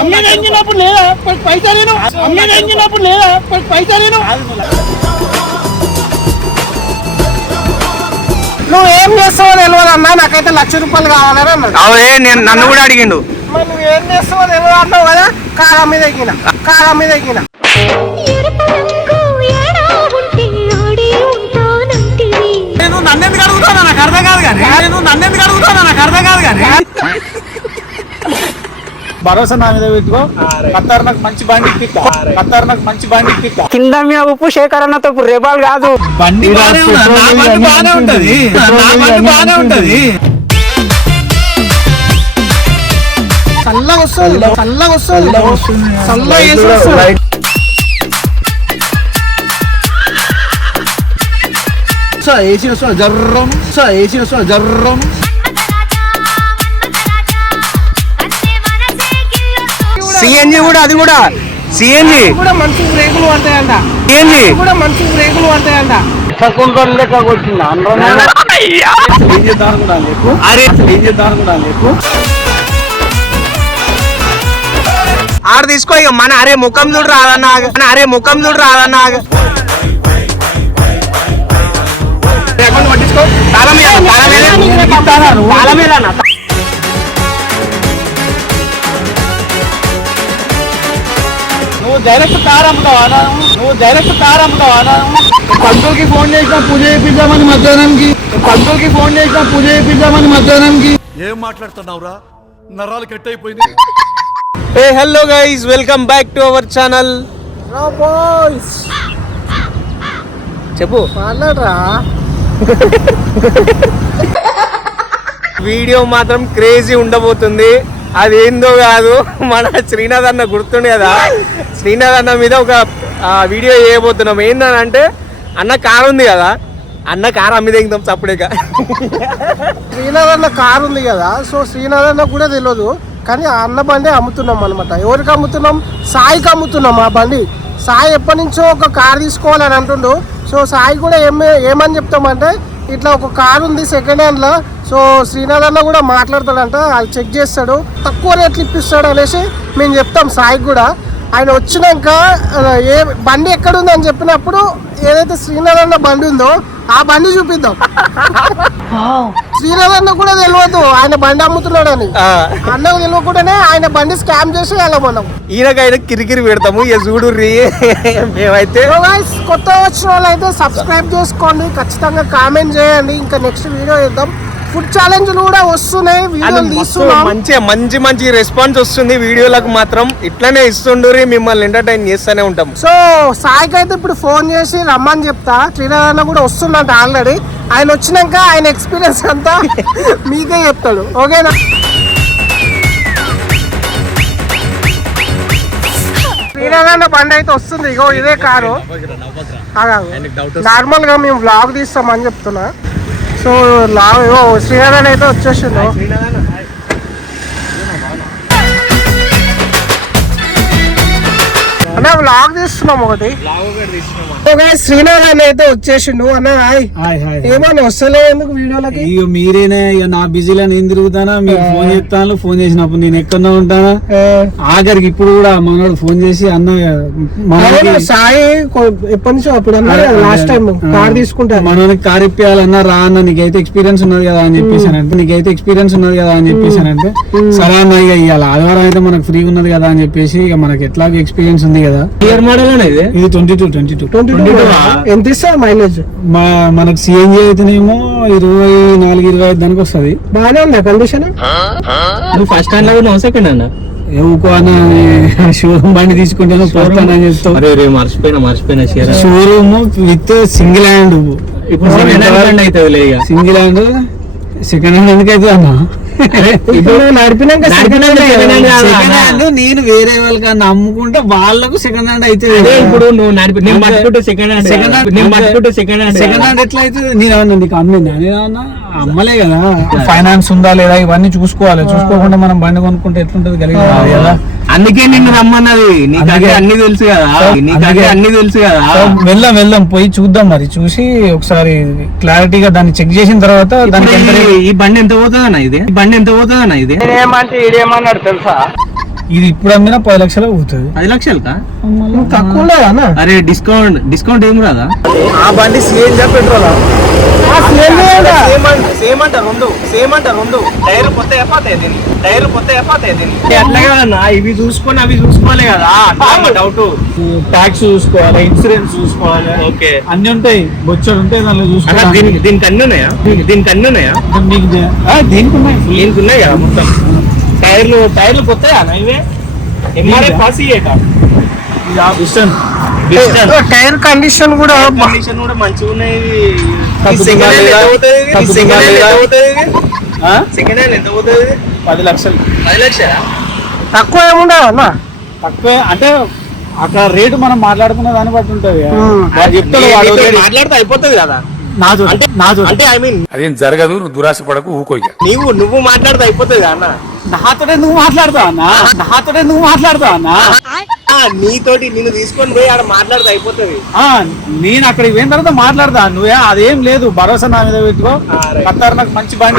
అమ్మినప్పుడు లేదా పైసా నేను అమ్మినప్పుడు లేదా పైసా నేను నువ్వు ఏం చేస్తావో తెలియదు అన్నా, నాకైతే 1,00,000 రూపాయలు కావాలని అన్నాడు. నేను నన్ను కూడా అడిగిండు. మరి నువ్వు ఏం చేస్తావో తెలియదు అన్నావు కదా, కారం మీద ఎక్కిన నేను నన్నెందుకు అడుగుతానా నాకు అర్థం కాదు కానీ భరోసా నా మీద పెట్టుకో. ఖతర్నాక్ మంచి బండి ఇప్పిస్తా. కింద మీద ఉప్పు శేఖరన్నతో రేబాల్ కాదు, బండి బానే ఉంటది. చల్లగా వస్తుంది ఏసీ వస్తుంది జర్రం. సిఎన్జి కూడా, అది కూడా సిఎన్జి కూడా మనుషులు రేకులు పడతాయంట. లెక్క కొట్టిందా ఆడ తీసుకో ఇక మన ముఖం చూడు రాదన్నా పట్టించుకో. నువ్వు డైరెక్ట్ కార్ అమ్ముతావా? పంతులకి ఫోన్ చేసిన పూజ చేయిద్దామని మధ్యాహ్నానికి ఏం మాట్లాడుతున్నావురా? నరాలు కట్ అయిపోయింది. ఏ hello guys, welcome back to our channel. చెప్పు మాట్లాడరా. వీడియో మాత్రం క్రేజీ ఉండబోతుంది. అదేందో కాదు, మన శ్రీనాథ్ అన్న గుర్తుండే కదా, శ్రీనాథ్ అన్న మీద ఒక వీడియో చేయబోతున్నాం. ఏంటంటే అన్న కారు ఉంది కదా, అన్న కారు అమ్మిదే చప్పుడేగా. శ్రీనాథ్ అన్న కారు ఉంది కదా, సో శ్రీనాథ్ అన్న కూడా తెలియదు కానీ ఆ అన్న బండి అమ్ముతున్నాం అనమాట. ఎవరికి అమ్ముతున్నాం? సాయికి అమ్ముతున్నాం. ఆ బండి సాయి ఎప్పటి నుంచో ఒక కారు తీసుకోవాలని అంటుండు. సో సాయి కూడా ఏమని చెప్తామంటే, ఇట్లా ఒక కారు ఉంది సెకండ్ హ్యాండ్లో, సో శ్రీనాథ్ అన్న కూడా మాట్లాడతాడంట, అది చెక్ చేస్తాడు, తక్కువ రేట్లు ఇప్పిస్తాడు అనేసి మేము చెప్తాం సాయికి కూడా. ఆయన వచ్చినాక ఏ బండి ఎక్కడుంది అని చెప్పినప్పుడు ఏదైతే శ్రీనాథ్ అన్న బండి ఉందో ఆ బండి చూపిద్దాం. శ్రీనాథ్ అన్న కూడా తెలియదు ఆయన బండి అమ్ముతున్నాడని, అన్నకు తెలియకుండానే ఆయన బండి స్కామ్ చేసి వెళ్ళమన్నాం. ఈయనకైనా కిరికిరి పెడతాము ఇక చూడు. మేమైతే కొత్త వచ్చిన వాళ్ళు అయితే సబ్స్క్రైబ్ చేసుకోండి, ఖచ్చితంగా కామెంట్ చేయండి. ఇంకా నెక్స్ట్ వీడియో చేద్దాం. ఫుడ్ ఛాలెంజ్లు కూడా వస్తున్నాయి, వీడియోలు తీస్తున్నాం. మంచి రెస్పాన్స్ వస్తుంది వీడియోలకు మాత్రం. ఇట్లానే ఇస్తుండ్రి, మిమ్మల్ని ఎంటర్టైన్ చేస్తూనే ఉంటాం. సో సాయికి అయితే ఇప్పుడు ఫోన్ చేసి రమ్మని చెప్తా. శ్రీనాథ్ అన్న కూడా వస్తుందంట ఆల్రెడీ. ఆయన వచ్చినాక ఆయన ఎక్స్పీరియన్స్ అంతా మీకే చెప్తాడు, ఓకేనా? శ్రీనాథ్ అన్న బండి అయితే వస్తుంది. ఇగో ఇదే కారు. నార్మల్ గా మేము వ్లాగ్ తీస్తామని చెప్తున్నా. సో శ్రీనాథన్ అయితే వచ్చేసిండు. అన్న వ్లాగ్ తీస్తున్నాం ఒకటి. శ్రీనాథన్ అయితే వచ్చేసిండు. అన్న ఏమన్నా వస్తలే ఎందుకు వీడియోలకి? అయ్యో మీరేనే ఇక నా బిజీలో నేను తిరుగుతానా, మీరు ఫోన్ చేస్తాను, ఫోన్ చేసినప్పుడు నేను ఎక్కడో ఉంటానా. ఆఖరికి ఇప్పుడు కూడా మనోడు ఫోన్ చేసి అన్న సాయి ఎప్పటి నుంచో అప్పుడు లాస్ట్ టైం కార్ తీసుకుంటా మనోనికి కార్ ఇప్పియాలన్నా రా అన్న, నీకైతే ఎక్స్పీరియన్స్ ఉన్నది కదా అని చెప్పేసానంటే సరే అన్న ఇక ఇవాళ ఆదివారం అయితే మనకు ఫ్రీ ఉన్నది కదా అని చెప్పేసి, ఇక మనకి ఎట్లాగో ఎక్స్పీరియన్స్ ఉంది కదా. ఇయర్ మోడల్ ఇది 22 ఎంత ఇస్తారు మైలేజ్? మనకు సిఎన్జి అయితేనేమో 24-25 దానికి వస్తుంది. బాగానే ఉందా కండిషన్? నువ్వు ఫస్ట్ హ్యాండ్ లాగా సెకండ్ హ్యాండ్ ఏవుకో అని షోరూమ్ బండి తీసుకుంటాను పోతానని చెప్తావు. మర్చిపోయినా షోరూమ్ విత్ సింగిల్ హ్యాండ్. ఇప్పుడు సింగిల్ హ్యాండ్ సెకండ్ హ్యాండ్ ఎందుకైతే అన్నా నడిపినాక నేను వేరే వాళ్ళకి అమ్ముకుంటే వాళ్ళకు సెకండ్ హ్యాండ్ అయితే. ఇప్పుడు నువ్వు సెకండ్ హ్యాండ్ ఎట్లా అవుతుంది? నేనేమన్నా నీకు అమ్మిందా? నేనేమన్నా అమ్మలే కదా. ఫైనాన్స్ ఉందా లేదా ఇవన్నీ చూసుకోవాలి. చూసుకోకుండా మనం బండి కొనుక్కుంటే ఎట్లుంటది కలిగి కదా. అందుకే నిన్ను రమ్మన్నది. అన్ని తెలుసు కదా. వెళ్దాం పోయి చూద్దాం. మరి చూసి ఒకసారి క్లారిటీగా దాన్ని చెక్ చేసిన తర్వాత దానికి ఈ బండి ఎంత పోతుందన్నా ఇది? ఏమంటే ఇదేమన్నాడు తెలుసా? ఇది ఇప్పుడు అమ్మినా 10 లక్షలు పోతుంది. 10 లక్షలకా తక్కువ ఉండదా అన్న? అరే డిస్కౌంట్ ఏం రాదా? ఆ బండి సిఎన్జి పెట్రోల్ సేమ్ అంట రెండు టైర్లు కొత్త ఎఫాతాయి దీన్ని అట్లా కదన్నా, ఇవి చూసుకొని అవి చూసుకోవాలి కదా, అట్లా డౌట్. ట్యాక్స్ చూసుకోవాలి, ఇన్సూరెన్స్ చూసుకోవాలి, ఓకే అన్ని ఉంటాయి, బొచ్చడు ఉంటాయి దానిలో చూసుకోవాలి. దీనికి అన్ని ఉన్నాయా? దీనికి ఉన్నాయి. దీనికి ఉన్నాయి కదా మొత్తం. టైర్లు కొత్తయా ఇవే? ఎంఆర్ఎఫ్ టైర్ కండిషన్ కూడా కండిషన్ కూడా మంచిగా ఉన్నాయి. సెకండ్ హ్యాండ్ ఎంత పోతుంది? 10 లక్షలు. 10 లక్షలా? తక్కువ ఏముండదు అన్న. తక్కువే అంటే అక్కడ రేటు మనం మాట్లాడుకున్న దాన్ని బట్టి ఉంటది. చెప్తాడు మాట్లాడితే అయిపోతుంది కదా. అంటే ఐ మీన్ అదేం జరగదు, నువ్వు దురాశ పడకు, ఊకోయ్య. నువ్వు మాట్లాడితే అయిపోతుంది అన్న. నాతోటే నువ్వు మాట్లాడతావు అన్నా. నీతోటి నిన్ను తీసుకొని పోయి ఆడ మాట్లాడితే అయిపోతుంది. నేను అక్కడికి పోయిన తర్వాత మాట్లాడతా. నువ్వే అదేం లేదు, భరోసా నా మీద పెట్టుకో. ఖత్తర్ నాకు మంచి బండి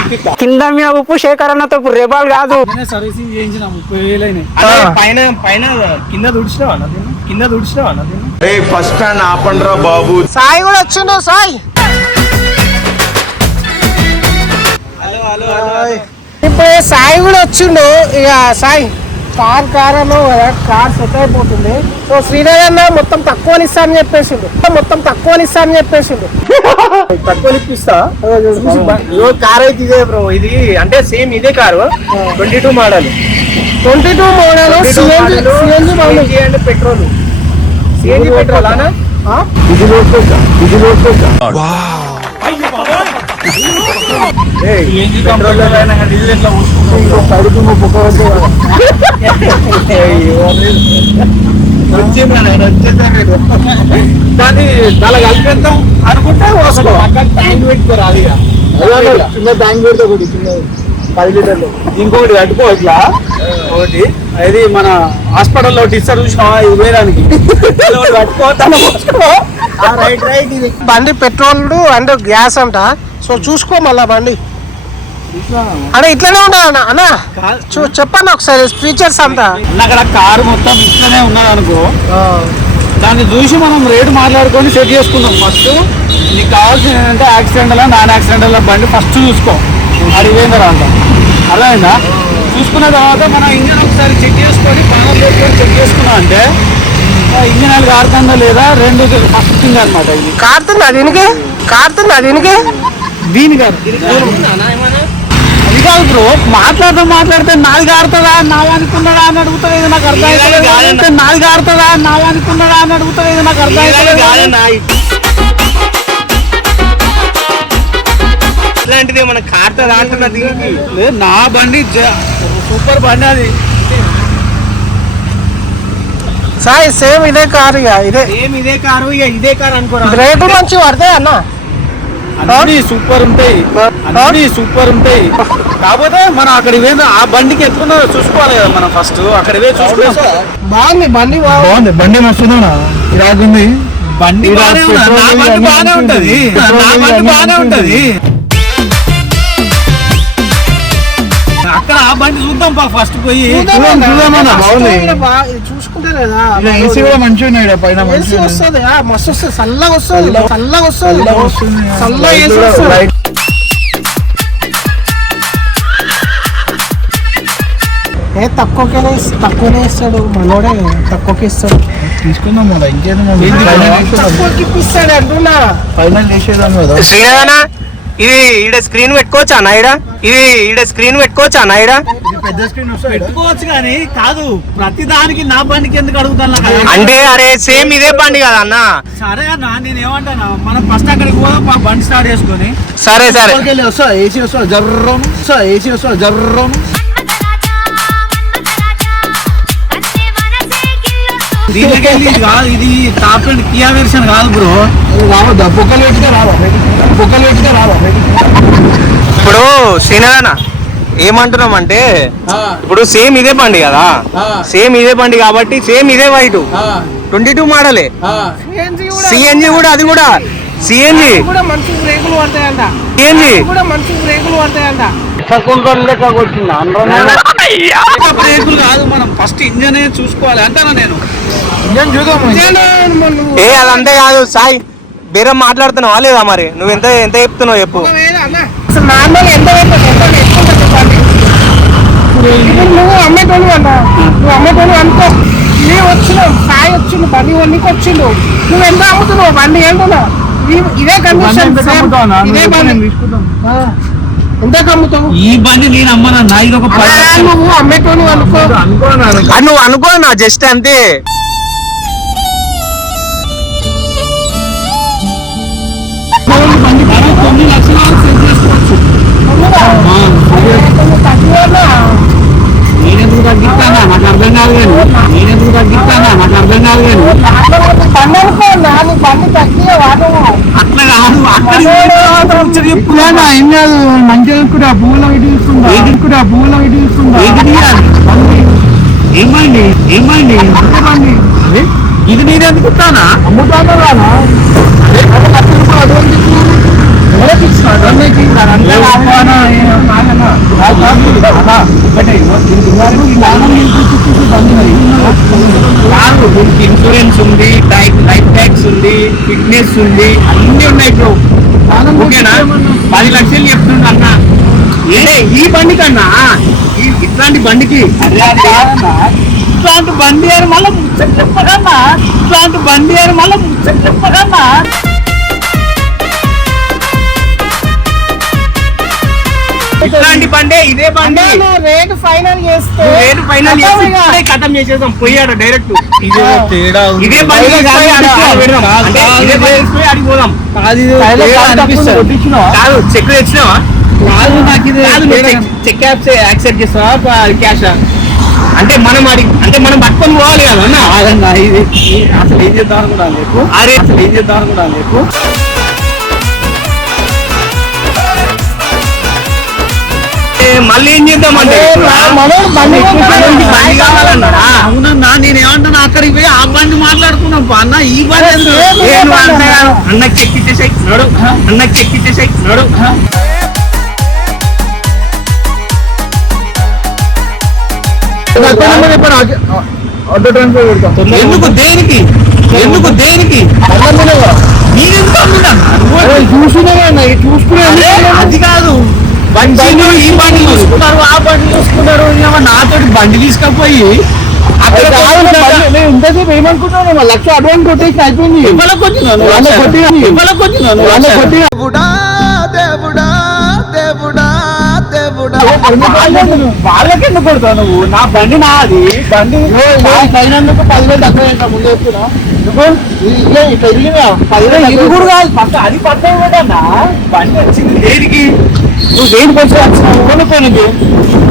ఇప్పిస్తా. కింద మీద ఉప్పు శేఖరన్నతో రేబాల్ కాదు. నేనే సర్వీసింగ్ చేయించిన 30,000 అయినాయి. పైన కింద తుడిచినావా ఫస్ట్ స్టాండ్ ఆపండ్రా బాబు. సాయి కూడా వచ్చిండు. సాయి ఇప్పుడు సాయి కూడా వచ్చిండు. ఇక సాయి కార్ అన్నావు కదా, కార్ సెట్ అయిపోతుంది. సో శ్రీనగర్ అన్న మొత్తం తక్కువ ఇస్తా అని చెప్పేసిండు. తక్కువ ఇప్పిస్తా. కార్ అయితే ఇదే బ్రో, ఇది అంటే సేమ్ ఇదే కారు. 22 మోడల్ సిఎన్జి అంటే పెట్రోల్. సిఎన్జి పెట్రోల్ అనా? దాన్ని కలిపేద్దాం అనుకుంటే అక్కడ ట్యాంక్ పెట్టుకోరాదు. చిన్న ట్యాంక్ పెడతా ఒకటి, చిన్న 10 లీటర్లు. ఇంకొకటి కట్టుకో ఇట్లా ఒకటి. అది మన హాస్పిటల్లో ఇస్తారు చూసినావా, ఇది వేయడానికి కట్టుకో. రైట్ ఇది బండి పెట్రోల్ అండ్ గ్యాస్ అంట. సో చూసుకో మళ్ళా బండి అంటే ఇట్లనే ఉండదు అన్న. చెప్పండి ఒకసారి ఫీచర్స్ అంతా. అక్కడ కారు మొత్తం ఇట్లనే ఉన్నది అనుకో, దాన్ని చూసి మనం రేటు మాట్లాడుకొని సెట్ చేసుకుందాం. ఫస్ట్ నీకు కావాల్సింది ఏంటంటే యాక్సిడెంటల్ నాన్ యాక్సిడెంటల్ బండి ఫస్ట్ చూసుకో. అడిగిపోయిందా అంట, అర్థమైందా? చూసుకున్న తర్వాత మనం ఇంజన్ ఒకసారి చెక్ చేసుకొని పానల్ చేసుకొని చెక్ చేసుకున్నాం అంటే ఇంజన్ ఆయిల్ కారుతుందా లేదా, రెండు ఫస్ట్ థింగ్ అనమాట. ఇది కారుతుందా దీనికి దీని కాదు, అది కాదు బ్రో. మాట్లాడితే నాది కారుతుందా నావి అనుకున్నాడా అని అడుగుతుంది. ఇది నాకు అర్థం అవుతుంది. నాది కారుతుందా నావి అనుకున్నాడా అని అడుగుతుంది. ఇది నాకు అర్థం అవుతుంది. ఇట్లాంటిది మన కారుతుందా అంటున్నా. దీనికి నా బండి సూపర్ బండి అది. సాయి సేమ్ ఇదే కారు. ఇదే కారు అనుకోరా. రేటు మంచి పడతాయి అన్న. అన్ని సూపర్ ఉంటాయి. కాకపోతే మనం అక్కడికి పోయింది ఆ బండికి ఎత్తుకున్నా చూసుకోవాలి కదా మనం. ఫస్ట్ అక్కడికి పోయి చూసుకో. బాగుంది బండి మస్తుందా? ఇలాగుంది బండి బాగానే ఉంటది. అక్కడ ఆ బండి చూద్దాం ఫస్ట్ పోయి చూసుకుంటే లేదా. ఏసీ కూడా మంచిగా ఉన్నాయి పైన. ఏసీ వస్తుంది, మస్తు వస్తుంది, చల్లగా వస్తుంది. ఏసీ వస్తుంది. తక్కువనే ఇస్తాడు మనోడే, తక్కువకి ఇస్తాడు. తీసుకుందాం కదా, ఇంకేదో తక్కువకి ఇప్పిస్తాడు అంటున్నా. ఫైనల్ చేసేదాం కదా. శ్రీనగర్ ఇది ఈడ స్క్రీన్ పెట్టుకోవచ్చా అన్న? పెద్ద స్క్రీన్ పెట్టుకోవచ్చు కానీ కాదు ప్రతి దానికి నా బండికి ఎందుకు అడుగుతాను అంటే. అరే సేమ్ ఇదే బండి కదా అన్న. సరే అన్న, నేను ఏమంటాను, మనం ఫస్ట్ అక్కడికి పోదాం, బండి స్టార్ట్ చేసుకొని. సరే వస్తా ఏసీ వస్తా జర్రం. దీనికి ఇది కాదు, ఇది టాప్ అండ్ కియా వెర్షన్ కాదు బ్రో. బొక్కలు పెట్టితే రావా. ఇప్పుడు శ్రీనగర్ ఏమంటున్నాం అంటే, ఇప్పుడు సేమ్ ఇదే బండి కదా, కాబట్టి సేమ్ ఇదే వైట్ 22 మోడలే. సిఎన్జి కూడా, అది కూడా సిఎన్జి మంచి బ్రేకులు పడతాయంట. బ్రేకులు కాదు, మనం ఫస్ట్ ఇంజన్ చూసుకోవాలి అంటానా నేను. ఏ అదంతే కాదు సాయి, బేరం మాట్లాడుతున్నావా లేదా మరి? నువ్వు ఎంత ఎంత చెప్తున్నావు చెప్పు. నువ్వు అమ్మేటోళ్ళు అన్నా, నువ్వు అమ్మేటోళ్ళు అనుకో. నేను వచ్చినావు, సాయి వచ్చిండు, బండి వండికి వచ్చిండు, నువ్వు ఎంత అమ్ముతున్నావు బండి ఏంటన్నా? ఇదే కండిషన్, ఇదే బండి ఎంత అమ్ముతావు? ఈ బండి నేను అమ్మనన్నా, ఇది ఒక నువ్వు అమ్మేటోళ్ళు అనుకో. నువ్వు అనుకో నా జస్ట్ అంతే. బండి 9 లక్షల సెట్ చేసుకోవచ్చు. నేనెందుకు తగ్గిస్తానా నాకు అర్థం కాదు కానీ, నేనెందుకు తగ్గిస్తానా నాకు అర్థం కాదు కానీ. అట్లా కాదు, అక్కడ ఏం కాదు, మంచిగా కూడా పూల తీసుకుంటా, కూడా పూల తీసుకుంటా. ఏమండి ఏమండి బండి ఇది నేను ఎందుకు ఇస్తానా? అమ్ముతానా రానా? ఇన్సూరెన్స్ ఉంది, లైఫ్ ట్యాక్స్ ఉంది, ఫిట్నెస్ ఉంది, అన్ని ఉన్నాయి బ్రో. ఓకేనా? 10 లక్షలు చెప్తుండ అన్న. ఈ బండి కన్నా ఇట్లాంటి బండికి ఇట్లాంటి బండి అని మళ్ళీ ముచ్చట చెప్పగలనా? ఇట్లాంటి బండి అని మళ్ళీ ముచ్చట చెప్పగలనా? ఇట్లాంటి బండే, ఇదే బండి. రేటు ఫైనల్ చేస్తే రేటు ఫైనల్ చేసి ఖతం చేసేద్దాం, పోయాడు డైరెక్ట్. ఇదే బండి అడిగిపోదాం. కాదు, చెక్ తెచ్చినావా? చెక్ యాక్సెప్ట్ చేస్తావా క్యాష్? అంటే మనం మనం పట్టుకొని పోవాలి కదా అన్న. ఇది అసలు ఏం చేద్దాం అనుకున్నాను చెప్పు. అరే అసలు ఏం చేద్దాం అనుకున్నాను చెప్పు. మళ్ళీ ఏం చేద్దామంటే బండి కావాలన్నా. అవునన్నా, నేనేమంటున్నా అక్కడికి పోయి ఆ బండి మాట్లాడుకున్నాం అన్న. ఈ బండి అన్నకి ఎక్కిచ్చేసాయి నడు, అన్నకి ఎక్కిచ్చేసాయి నడు. ఎందుకు దేనికి? ఎందుకు దేనికి? చూసుకునే అది కాదు. ఈ బండి చూసుకున్నారు, ఆ బండి చూసుకున్నారు. నాతో బండి తీసుకపోయి ఇంతసేపు ఏమనుకుంటున్నాను? 1 లక్ష అడ్వాన్స్ కొట్టేసి అయిపోయింది. ఇవ్వలకు వచ్చినాను. వాళ్ళకి ఎందుకు కొడతావు నువ్వు? నా బండి నాది. బండి అయినందుకు 10,000 తక్కువ చేస్తా. ముందు చెప్తున్నా, ఇది కూడా కాదు, పక్క అది పక్కన పెట్టన్నా. బండి వచ్చింది దేనికి? నువ్వు దేనికి వచ్చి వచ్చినావు? కొనుక్కోనికి.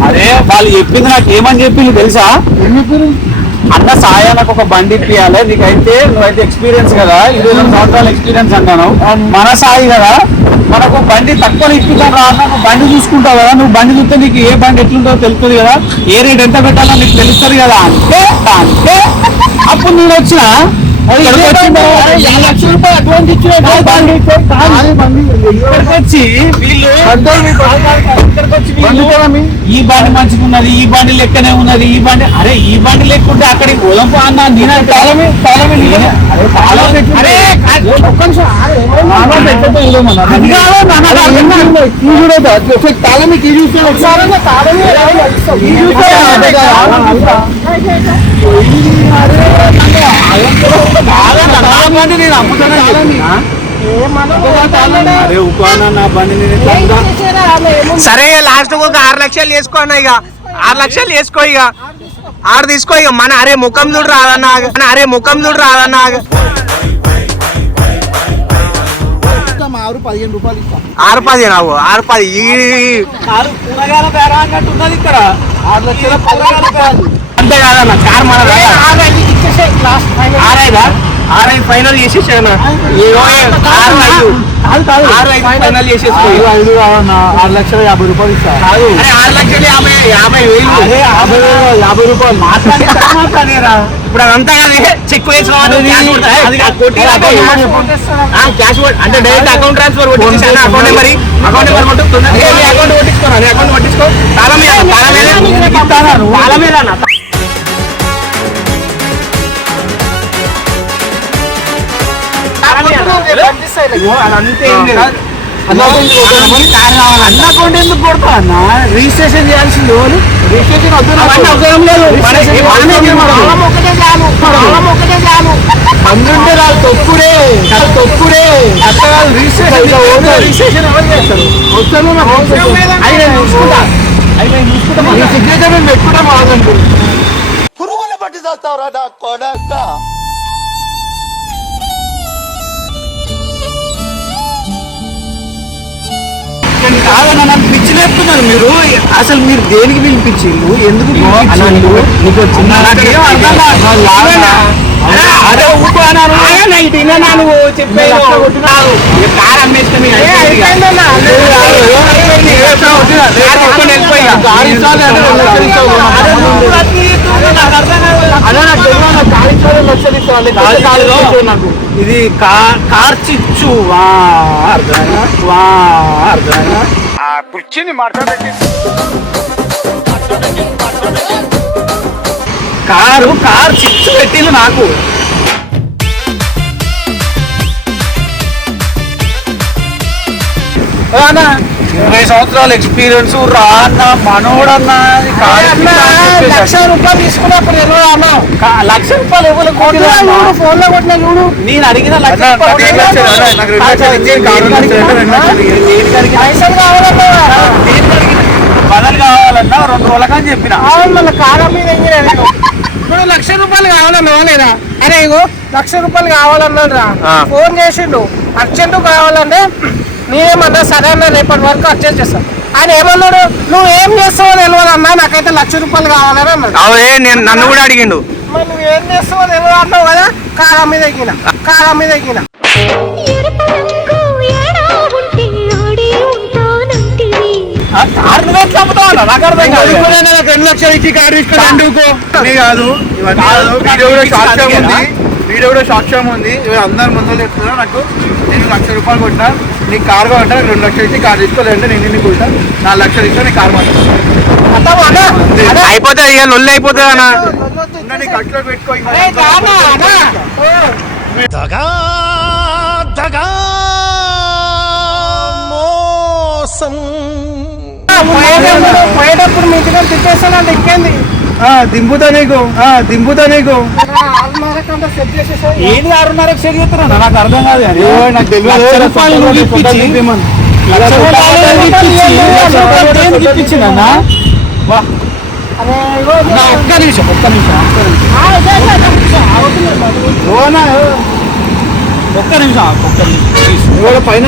అరే వాళ్ళు చెప్పింది నాకు ఏమని చెప్పింది తెలుసా? ఏం చెప్పారు? అన్న సాయి నాకు ఒక బండి ఇప్పియాలి, నీకైతే నువ్వైతే ఎక్స్పీరియన్స్ కదా, 20 సంవత్సరాల ఎక్స్పీరియన్స్ అన్నాను. మన సాయి కదా, మనకు బండి తక్కువ ఇప్పిద్దాం రా అన్న. నువ్వు బండి చూసుకుంటావు కదా, నువ్వు బండి చూస్తే నీకు ఏ బండి ఎట్లుంటుందో తెలుస్తుంది కదా, ఏ రేట్ ఎంత పెట్టాలో నీకు తెలుస్తుంది కదా. అంటే అప్పుడు నేను వచ్చిన 2 లక్షల రూపాయలు అడ్వాన్స్ ఇచ్చిన వచ్చి వీళ్ళు ఈ బండి మంచిగా ఉన్నది, ఈ బండి లెక్కనే ఉన్నది, ఈ బండి అరే ఈ బండి లెక్కుంటే అక్కడికి పోదాం అన్న. నేను అమ్ముతాను. సరే లాస్ట్ ఒక 6 లక్షలు చేసుకో అన్న. ఇక 6 లక్షలు చేసుకో, ఇక 6 తీసుకో. ఇక మన అరే ముఖం చూడు రాదన్నా, అరే ముఖం చూడు రాదన్నా. 15 రూపాయలు ఇస్తా. 6-10 నావు 6-10 కూరగాయల బేర అన్నట్టు ఉన్నది ఇక్కడ. 6 లక్షల కూరగాయల బేర అంతే కాదన్న. కార్ మన ఆర్ఐ ఫైనల్ చేసేసాను. 6 చేసేసుకో. 6 లక్షల 50 రూపాయలు ఇస్తా. 6 లక్షల 50,000. 50 రూపాయలు మాట్లాడి ఇప్పుడు అదంతా చెక్ వేసిన క్యాష్ అంటే direct account transfer account number account కొట్టించుకోవాలి అకౌంట్ కొట్టించుకో తాళం అదంతే అన్న అకౌంట్ ఎందుకు కొడతా అన్న రిజిస్ట్రేషన్ చేయాల్సింది రిజిస్ట్రేషన్ అవసరం లేదు అందుంటే రాదు తొక్కుడే అట్లా కాదు రిజిస్ట్రేషన్ ఎవరు చేస్తారు చూసుకుంటా సిగ్నేచర్ మేము పెట్టుకుంటాం కాదంటూ పురుగుల పట్టి చేస్తావురా నా కొడక కాదన్నా నాకు పిచ్చి లేపుతున్నారు మీరు అసలు మీరు దేనికి పిలిపించిండు ఎందుకు నీకు అదే ఊపు అన్నారు నువ్వు చెప్పేది కార్ అమ్మేసుకుని ఇది కార్ చిచ్చు కుర్చీని మాట్లాడేది కార్ చిచ్చు పెట్టింది నాకు 20 సంవత్సరాల ఎక్స్పీరియన్స్ రాన్న మనోడన్న ₹1,00,000 తీసుకున్నప్పుడు ₹1,00,000 ఎవరు ఫోన్ లో కొట్టిన చూడు నేను అడిగిన బదలు కావాలన్నా 2 రోజులకని చెప్పిన మళ్ళీ కారం మీద ఇప్పుడు ₹1,00,000 కావాలన్నా లేదా అరే ఇగో ₹1,00,000 కావాలన్నాడు రా ఫోన్ చేసిండు అర్జెంట్ కావాలంటే నేనేమన్నా సరే అన్న రేపటి వరకు అర్జెంట్ చేస్తాను ఆయన ఏమన్నాడు నువ్వు ఏం చేస్తావో తెలియదు అన్నా నాకైతే ₹1,00,000 కావాలని అన్నాడు నన్ను కూడా అడిగిండు మరి నువ్వు ఏం చేస్తావో తెలియదు అన్నావు కదా కారం మీద ఎక్కిన నాకు అర్థం కాదు 2 లక్షలు ఇచ్చి కారు తీసుకుని కాదు ఇవన్నీ కాదు వీడియో కూడా సాక్ష్యం ఉంది అందరి ముందు చెప్తున్నా నాకు నేను ₹1,00,000 కొట్టినా నీకు కార్ కావాలంటే 2 లక్షలు ఇచ్చి కార్ తీసుకోలేదంటే నేను నిన్ను కొట్టా 4 లక్షలు ఇస్తే నీ కార్ అయిపోతుంది ఇక లొల్లి అయిపోతుంది అన్న నీ ఖర్చులో పెట్టుకో పోయేటప్పుడు మీ ఇంటికి తిప్పేస్తానంటే ఇంకేంది దింపుతా నీకు ఏది 6:30కి సెట్ చేస్తున్నా నాకు అర్థం కాదు నాకు ఇప్పించిందన్నా ఒక్క నిమిషం పైన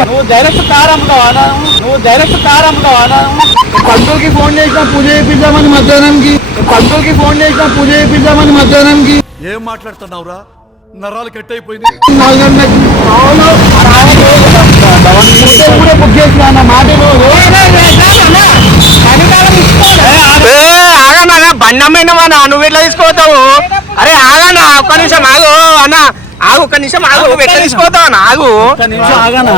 నువ్వు డైరెక్ట్ కార్ అమ్ముతావా పంతులకి ఫోన్ చేసిన పూజ చేయిద్దామని మధ్యాహ్నంకి ఏం మాట్లాడుతున్నావురా నరాలు కట్ అయిపోయింది బుక్ చేసిన మాటలు ఆగన్నా బండమైన నువ్వు ఎట్లా తీసుకోతావు అరే ఆగన్నా ఒక్క నిమిషం ఆగు అన్న ఒక్క నిమిషం నువ్వు ఎట్లా తీసుకోతావు అన్న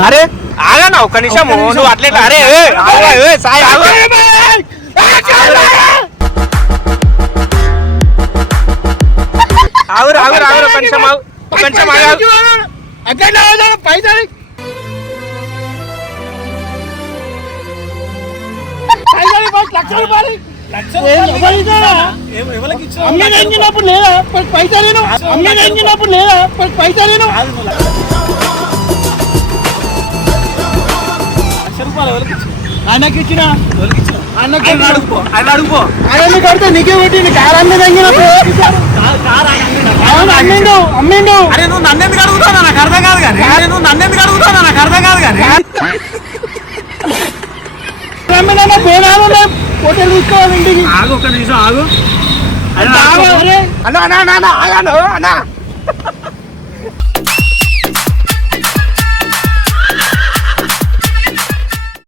అరే ఆగన్నా ఒక్క నిమిషం నువ్వు అట్లే అరే సాయి ఆగురు ఒక్క నిమిషం పైసలు అమ్మినప్పుడు లేదా పైసలు ఆయనకి ఇచ్చిన ఆయన కడితే నీకే పెట్టి కారాన్ని తగ్గినప్పుడు అమ్మిండు అరే నువ్వు నన్నెందుకు అడుగుతావు నాకు అర్థం కాదు కానీ పేనాలు హోటల్ తీసుకోవాలి ఇంటికి ఆగు ఒక్క నిమిషం ఆగు అన్న